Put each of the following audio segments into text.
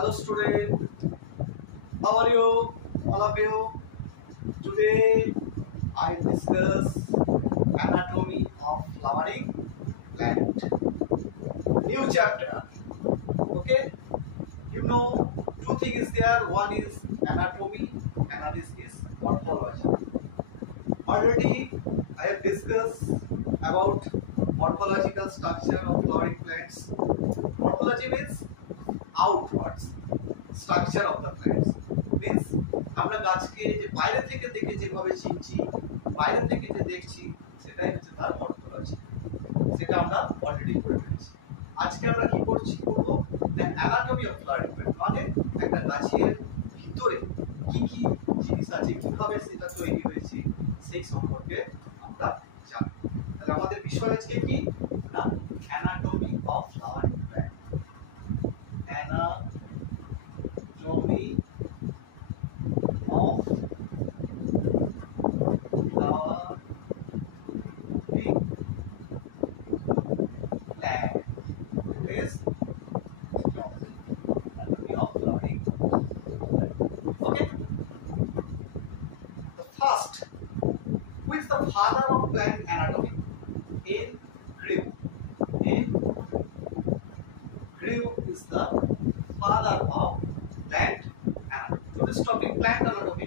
Hello student, how are you? All of you. Today I discuss anatomy of flowering plant. New chapter. Okay. You know two things is there. One is anatomy, another is morphology. Already I have discussed about morphological structure of flowering plants. Morphology means outwards structure of the plants. Means আমরা গাছকে যে বাইরে থেকে দেখে যেভাবে চিনছি, বাইরে থেকে যে দেখছি সেটাই হচ্ছে তার মর্ফোলজি। সেটা আমরা অলরেডি পড়ে ফেলেছি। আজকে আমরা কি করব the anatomy of flowering plant, মানে একটা গাছের ভিতরে কি কি জিনিস আছে, কিভাবে সেটা তৈরি হয়েছে সেই সম্পর্কে আমরা জানব। তাহলে আমাদের বিষয় আজকে কি না, anatomy of flowering plant. Anatomy of flowering plant is anatomy of flowering plant. Okay. The first, who is the father of plant anatomy? In Grew. Is the father of plant anatomy. So this topic, plant anatomy,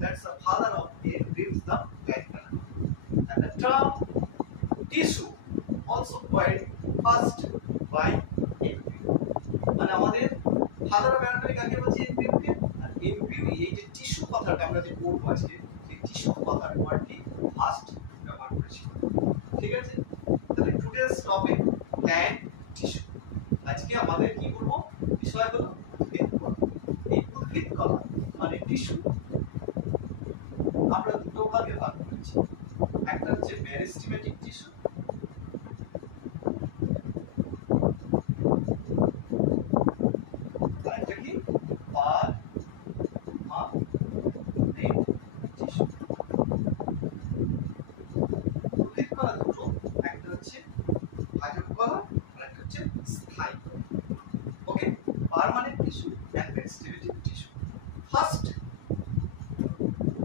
that's the father of Grew is the plant anatomy. And the term tissue also coined first by Grew. মানে আমাদের father of anatomy কাকে বলছি? গ্রিউ কে। আর গ্রিউ এই যে টিস্যু কথাটা আমরা যে পড়ব আজকে, সেই টিস্যু কথার ওয়ার্ডটি ফার্স্ট ব্যবহার করেছিল। ঠিক আছে, তাহলে টুডেস টপিক প্ল্যান্ট টিস্যু। আজকে আমাদের কি করব, বিষয় হলো উদ্ভিদ কলা। এই উদ্ভিদ কলা মানে টিস্যু আমরা দুটো ভাগে ভাগ করেছি। একটা হচ্ছে মেরিস্টেমেটিক টিস্যু, আরেকটা কি পারমানেন্ট টিস্যু। উদ্ভিদ কলা দুটো, একটা হচ্ছে ভাজক কলা আর একটা হচ্ছে স্থায়ী কলা। Okay, permanent tissue and vegetative tissue. First,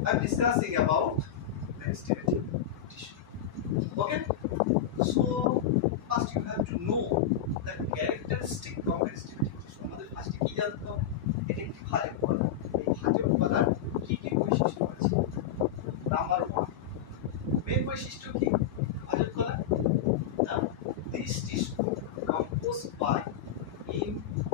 I'm discussing about vegetative tissue. Okay, so first you have to know the characteristic of vegetative